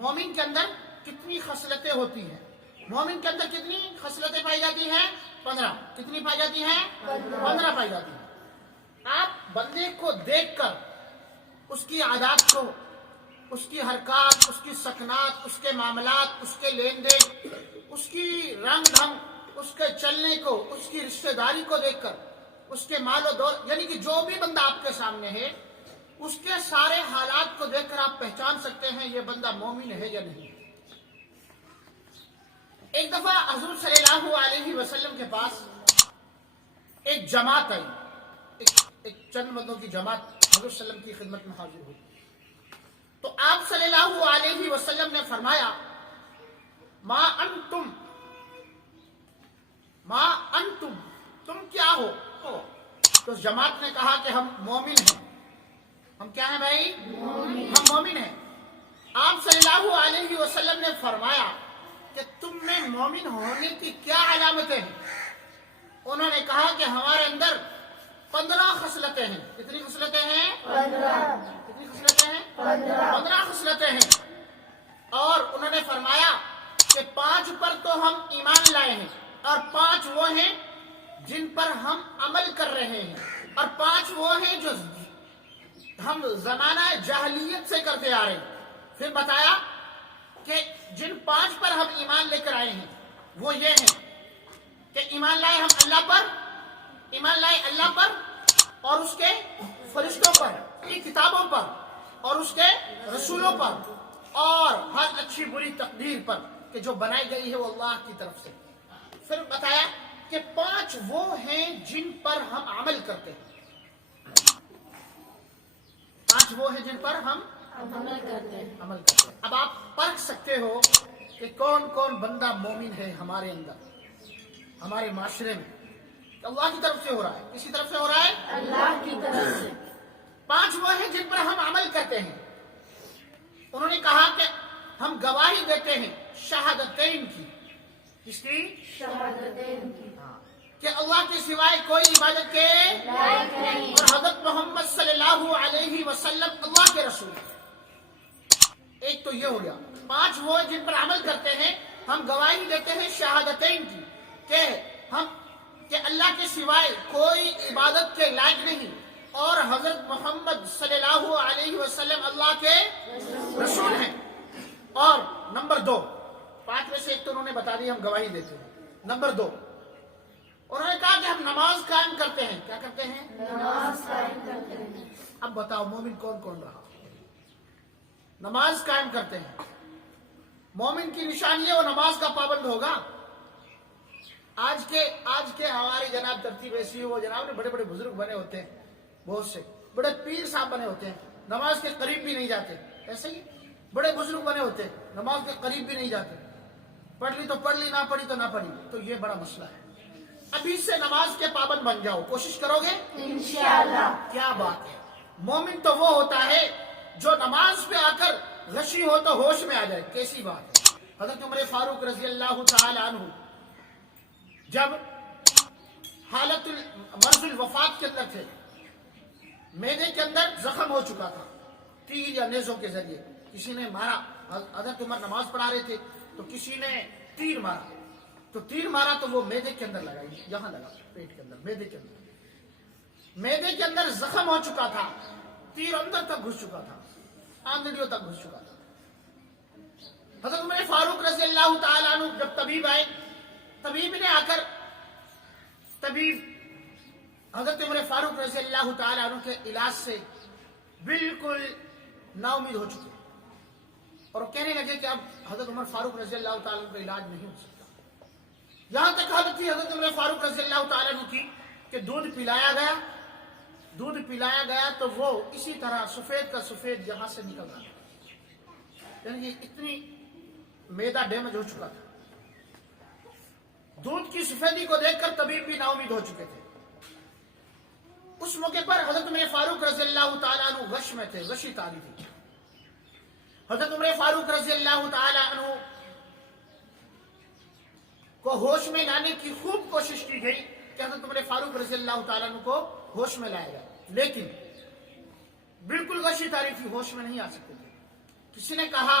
مومن کے اندر کتنی خصلتیں ہوتی ہیں؟ مومن کے اندر کتنی خصلتیں پائی جاتی ہیں؟ 15. کتنی پائی جاتی ہیں؟ 15 پائی جاتی ہیں. آپ بندے کو دیکھ کر اس کی عادات کو، اس کی حرکات، اس کی سکنات، اس کے معاملات، اس کے لین دین، اس کی رنگ ڈھنگ، اس کے چلنے کو، اس کی رشتہ داری کو دیکھ کر، اس کے مال و دولت، یعنی کہ جو بھی بندہ آپ کے سامنے ہے اس کے سارے حالات کو دیکھ کر آپ پہچان سکتے ہیں یہ بندہ مومن ہے یا نہیں. ایک دفعہ حضور صلی اللہ علیہ وسلم کے پاس ایک جماعت آئی، ایک چند بندوں کی جماعت حضور صلی اللہ علیہ وسلم کی خدمت میں حاضر ہوئی. تو آپ صلی اللہ علیہ وسلم نے فرمایا ما انتم، تم کیا ہو؟ تو جماعت نے کہا کہ ہم مومن ہیں. ہم کیا ہیں بھائی؟ ہم مومن ہیں. آپ صلی اللہ علیہ وسلم نے فرمایا کہ تم میں مومن ہونے کی کیا علامتیں ہیں؟ انہوں نے کہا کہ ہمارے اندر 15 خصلتیں ہیں. کتنی خصلتیں ہیں؟ 15. کتنی خصلتیں ہیں؟ 15 خصلتیں ہیں. اور انہوں نے فرمایا کہ 5 پر تو ہم ایمان لائے ہیں، اور 5 وہ ہیں جن پر ہم عمل کر رہے ہیں، اور 5 وہ ہیں جو ہم زمانہ جاہلیت سے کرتے آ رہے ہیں. پھر بتایا کہ جن 5 پر ہم ایمان لے کر آئے ہیں وہ یہ ہیں کہ ایمان لائے ہم اللہ پر، ایمان لائے اللہ پر اور اس کے فرشتوں پر، کی کتابوں پر اور اس کے رسولوں پر، اور ہر اچھی بری تقدیر پر کہ جو بنائی گئی ہے وہ اللہ کی طرف سے. پھر بتایا کہ 5 وہ ہیں جن پر ہم عمل کرتے ہیں. 5 وہ ہیں جن پر ہم عمل کرتے ہیں. اب آپ پرکھ سکتے ہو کہ کون کون بندہ مومن ہے ہمارے اندر، ہمارے معاشرے میں. اللہ کی طرف سے ہو رہا ہے. کسی طرف سے ہو رہا ہے؟ اللہ کی طرف سے. 5 وہ ہیں جن پر ہم عمل کرتے ہیں. انہوں نے کہا کہ ہم گواہی دیتے ہیں شہادتین کی. کس کی؟ شہادتین کی. کہ اللہ کے سوائے کوئی عبادت کے لائق نہیں، اور حضرت محمد صلی اللہ علیہ وسلم اللہ کے رسول. ایک تو یہ ہو گیا. 5 وہ جن پر عمل کرتے ہیں. ہم گواہی دیتے ہیں شہادتین کی کہ اللہ کے سوائے کوئی عبادت کے لائق نہیں، اور حضرت محمد صلی اللہ علیہ وسلم اللہ کے رسول ہیں. اور نمبر 2، 5 میں سے ایک تو انہوں نے بتا دی ہم گواہی دیتے ہیں. نمبر 2 انہوں نے کہا کہ ہم نماز قائم کرتے ہیں. کیا کرتے ہیں؟ نماز قائم کرتے ہیں. اب بتاؤ مومن کون کون رہا؟ نماز قائم کرتے ہیں. مومن کی نشانی ہے وہ نماز کا پابند ہوگا. آج کے ہماری جناب ترتیب ایسی ہے، وہ جناب نے بڑے بڑے بزرگ بنے ہوتے ہیں، بہت سے بڑے پیر صاحب بنے ہوتے ہیں، نماز کے قریب بھی نہیں جاتے. ایسے ہی بڑے بزرگ بنے ہوتے ہیں، نماز کے قریب بھی نہیں جاتے. پڑھ لی تو پڑھ لی، نہ پڑھی تو نہ پڑھی. تو یہ بڑا مسئلہ ہے. ابھی سے نماز کے پابند بن جاؤ. کوشش کرو گے انشاءاللہ. کیا بات ہے. مومن تو وہ ہوتا ہے جو نماز پہ آ کر غشی ہو تو ہوش میں آ جائے. کیسی بات ہے. حضرت عمر فاروق رضی اللہ تعالی عنہ جب حالت مرض الوفات کے اندر تھے، معدے کے اندر زخم ہو چکا تھا تیر یا نیزوں کے ذریعے. کسی نے مارا. حضرت عمر نماز پڑھا رہے تھے تو کسی نے تیر مارا. تو تیر مارا تو وہ معدے کے اندر لگا، یہاں لگا، پیٹ کے اندر، معدے کے اندر. معدے کے اندر زخم ہو چکا تھا، تیر اندر تک گھس چکا تھا، آندڑیوں تک گھس چکا تھا. حضرت عمر فاروق رضی اللہ تعالی عنہ جب طبیب آئے، طبیب نے آ کر حضرت عمر فاروق رضی اللہ تعالی عنہ کے علاج سے بالکل نا امید ہو چکے، اور کہنے لگے کہ اب حضرت عمر فاروق رضی اللہ تعالی عنہ کا علاج نہیں ہو سکتا. یہاں تک حالت تھی حضرت عمر فاروق رضی اللہ تعالی عنہ کی کہ دودھ پلایا گیا تو وہ اسی طرح سفید کا سفید یہاں سے نکل رہا تھا. یعنی اتنی معدہ ڈیمیج ہو چکا تھا. دودھ کی سفیدی کو دیکھ کر طبیب بھی نا امید ہو چکے تھے. اس موقع پر حضرت عمر فاروق رضی اللہ تعالیٰ عنہ غش میں تھے، غشی تاری تھی. حضرت عمر فاروق رضی اللہ تعالیٰ عنہ کو ہوش میں لانے کی خوب کوشش کی گئی کہ حضرت عمر فاروق رضی اللہ تعالیٰ عنہ کو ہوش میں لایا گیا، لیکن بالکل غشی تاری تھی، ہوش میں نہیں آ سکتے تھے. کسی نے کہا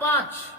5,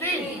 3।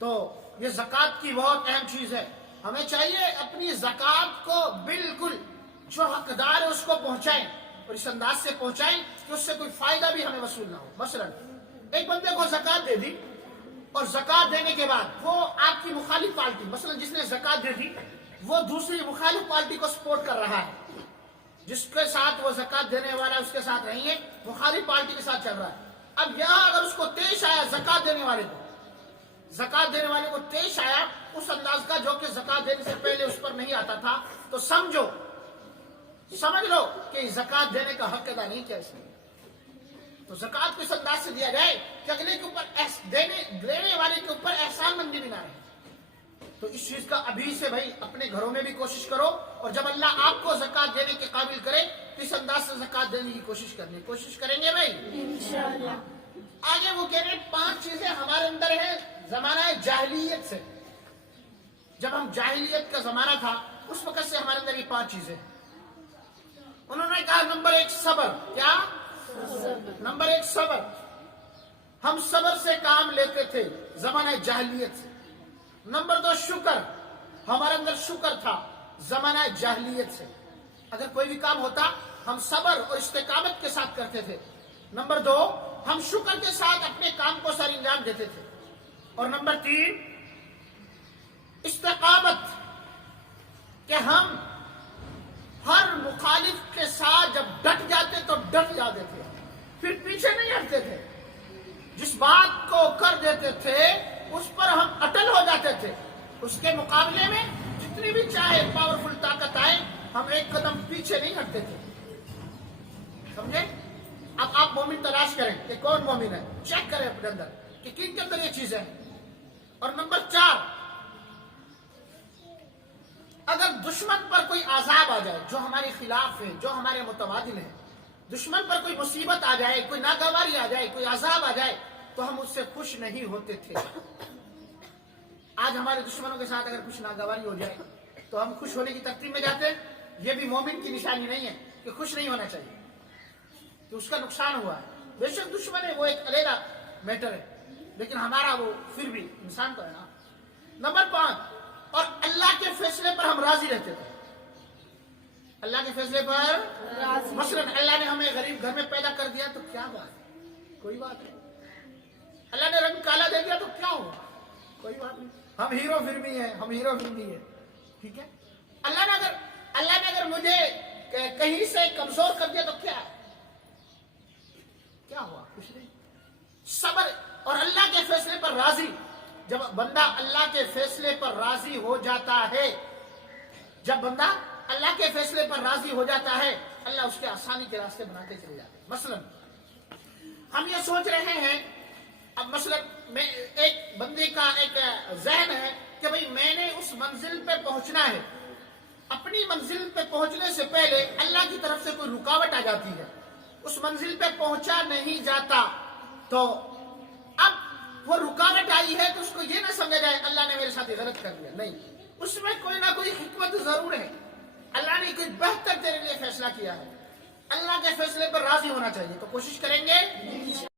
تو یہ زکوٰۃ کی بہت اہم چیز ہے. ہمیں چاہیے اپنی زکوٰۃ کو بالکل جو حقدار ہے اس کو پہنچائیں اور اس انداز سے پہنچائیں کہ اس سے کوئی فائدہ بھی ہمیں وصول نہ ہو. مثلا ایک بندے کو زکوٰۃ دے دی اور زکوٰۃ دینے کے بعد وہ آپ کی مخالف پارٹی، مثلا جس نے زکوٰۃ دے دی وہ دوسری مخالف پارٹی کو سپورٹ کر رہا ہے، جس کے ساتھ وہ زکوٰۃ دینے والا اس کے ساتھ نہیں ہے، مخالف پارٹی کے ساتھ چل رہا ہے. اب یہاں اگر اس کو پیش آیا زکوٰۃ دینے والے کو پیش آیا اس انداز کا جو کہ زکوٰۃ دینے سے پہلے اس پر نہیں آتا تھا، تو سمجھ لو کہ زکوٰۃ دینے کا حق ادا نہیں کیا اس نے. تو زکوٰۃ کو اس انداز سے دیا جائے کہ اگلے کے اوپر دینے والے کے اوپر احسان مندی بھی نہ رہے. تو اس چیز کا ابھی سے بھائی اپنے گھروں میں بھی کوشش کرو، اور جب اللہ آپ کو زکوٰۃ دینے کے قابل کرے تو اس انداز سے زکوٰۃ دینے کی کوشش کریں گے بھائی انشاءاللہ. آگے وہ کہہ رہے ہیں 5 چیزیں ہمارے اندر ہیں زمانہ جاہلیت سے. جب ہم جاہلیت کا زمانہ تھا اس وقت سے ہمارے اندر یہ 5 چیزیں. انہوں نے کہا نمبر 1 صبر. کیا؟ نمبر 1 صبر. ہم صبر سے کام لیتے تھے زمانہ جاہلیت سے. نمبر 2 شکر. ہمارے اندر شکر تھا زمانہ جاہلیت سے. اگر کوئی بھی کام ہوتا ہم صبر اور استقامت کے ساتھ کرتے تھے. نمبر 2 ہم شکر کے ساتھ اپنے کام کو سر انجام دیتے تھے. اور نمبر 3 استقامت، کہ ہم ہر مخالف کے ساتھ جب ڈٹ جاتے تو ڈٹ جاتے تھے، پھر پیچھے نہیں ہٹتے تھے. جس بات کو کر دیتے تھے اس پر ہم اٹل ہو جاتے تھے. اس کے مقابلے میں جتنی بھی چاہے پاورفل طاقت آئے ہم ایک قدم پیچھے نہیں ہٹتے تھے. سمجھے؟ اب آپ مومن تلاش کریں کہ کون مومن ہے، چیک کریں اپنے اندر کہ کن کے اندر یہ چیزیں ہیں. اور نمبر 4 اگر دشمن پر کوئی عذاب آ جائے جو ہمارے خلاف ہے، جو ہمارے متبادل ہے، دشمن پر کوئی مصیبت آ جائے، کوئی ناگواری آ جائے، کوئی عذاب آ جائے تو ہم اس سے خوش نہیں ہوتے تھے. آج ہمارے دشمنوں کے ساتھ اگر کچھ ناگواری ہو جائے تو ہم خوش ہونے کی ترتیب میں جاتے ہیں. یہ بھی مومن کی نشانی نہیں ہے کہ خوش نہیں ہونا چاہیے، تو اس کا نقصان ہوا ہے. بے شک دشمن ہے وہ ایک علیحدہ میٹر ہے، لیکن ہمارا وہ پھر بھی انسان پر ہے نا. نمبر 5 اور اللہ کے فیصلے پر ہم راضی رہتے تھے. اللہ کے فیصلے پر مثلا اللہ نے ہمیں غریب گھر میں پیدا کر دیا تو کیا بات ہے، کوئی بات نہیں. اللہ نے رنگ کالا دے دیا تو کیا ہوا، کوئی بات نہیں. ہم ہیرو فلم بھی ہے، ٹھیک ہے. اللہ نے اگر مجھے کہیں سے کمزور کر دیا تو کیا ہوا، کچھ نہیں. صبر اور اللہ کے فیصلے پر راضی. جب بندہ اللہ کے فیصلے پر راضی ہو جاتا ہے، اللہ اس کے آسانی کے راستے بناتے چلے جاتے ہیں. مثلا ہم یہ سوچ رہے ہیں، اب مثلا ایک بندے کا ایک ذہن ہے کہ بھئی میں نے اس منزل پہ پہنچنا ہے. اپنی منزل پہ پہنچنے سے پہلے اللہ کی طرف سے کوئی رکاوٹ آ جاتی ہے، اس منزل پہ پہنچا نہیں جاتا. تو اب وہ رکاوٹ آئی ہے تو اس کو یہ نہ سمجھا جائے اللہ نے میرے ساتھ غلط کر دیا. نہیں، اس میں کوئی نہ کوئی حکمت ضرور ہے. اللہ نے کوئی بہتر تیرے لیے فیصلہ کیا ہے. اللہ کے فیصلے پر راضی ہونا چاہیے. تو کوشش کریں گے